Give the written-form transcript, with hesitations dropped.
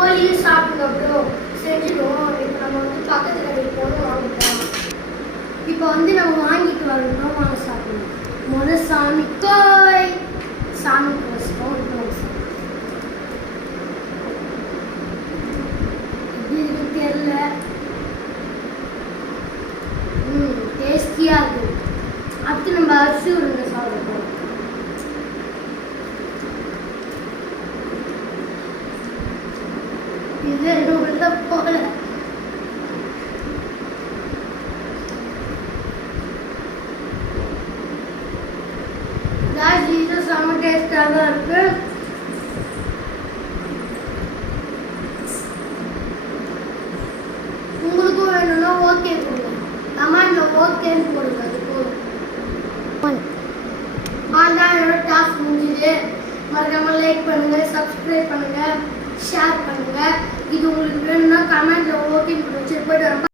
கோழியும் சாப்பிடுங்க ப்ரோ. செஞ்சிடும். இப்போ நம்ம வந்து பக்கத்து கடைக்கு போகணும் வாங்கிக்கலாம். இப்போ வந்து நம்ம வாங்கிட்டு வரணும். வாங்க சாப்பிடணும். முதல் சாமி கோய் சாமி வச்சிட்டோம். எப்படி இருக்கு தெரியல. டேஸ்டியா இருக்கு. அடுத்து நம்ம அரிசி உருண்டை சாப்பிடுவோம். இது உள்ள போல இது செம்ம டேஸ்டா தான் இருக்கு. உங்களுக்கும் வேணும்னா ஓகே கொடுங்க. கமெண்ட்ல ஓகேன்னு போடுங்க. அது போதும். அதான் என்னோட டாஸ்க் முடிஞ்சுது. மறக்காம லைக் பண்ணுங்க, சப்ஸ்கிரைப் பண்ணுங்க, ஷேர் பண்ணுங்க. இது உங்களுக்கு வேணும்னா கமெண்ட்ல ஓகேன்னு போட்டு போயிட்டு